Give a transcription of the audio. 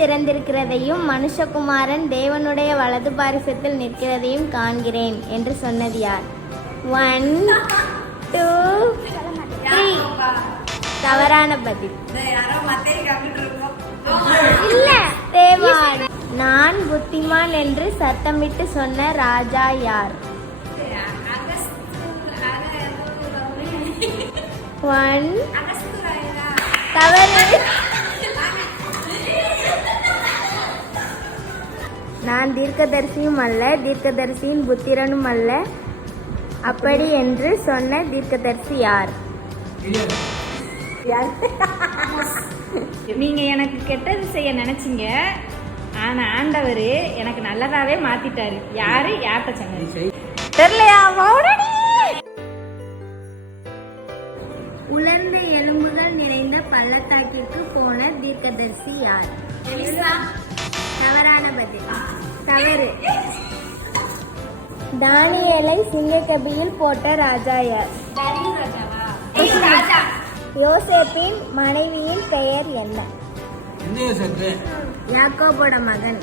திறந்திருக்கிறதையும் மனுஷகுமாரன் தேவனுடைய வலது பாரிசத்தில் நிற்கிறதையும் காண்கிறேன் என்று சொன்னது யார்? 1 2 3. தவறான பதில். இல்ல, தேவான். நான் புத்திமான் என்று சத்தமிட்டு சொன்ன ராஜா யார்? 1. தவறு. நான் தீர்க்கதரிசியும் அல்ல, தீர்க்கதரிசியின் புத்திரனும் அல்ல, அப்படி என்று சொன்ன தீர்க்கதரிசி யார்? நீங்க எனக்கு கெட்டது செய்ய நினைச்சீங்க, ஆனா ஆண்டவர் எனக்கு நல்லதாவே மாத்திட்டாரு. யாரு? யார்கிட்ட சொன்னது தெரியலையா? உலர்ந்த எலும்புகள் நிறைந்த பள்ளத்தாக்கிற்கு போன தீர்க்கதரிசி யார்? தவறான பதில். தவறு. தானியேலை சிங்கக்கபியில் போட்ட ராஜா யார்? யோசேப்பின் மனைவியின் பெயர் என்ன? யாக்கோபோட மகன்.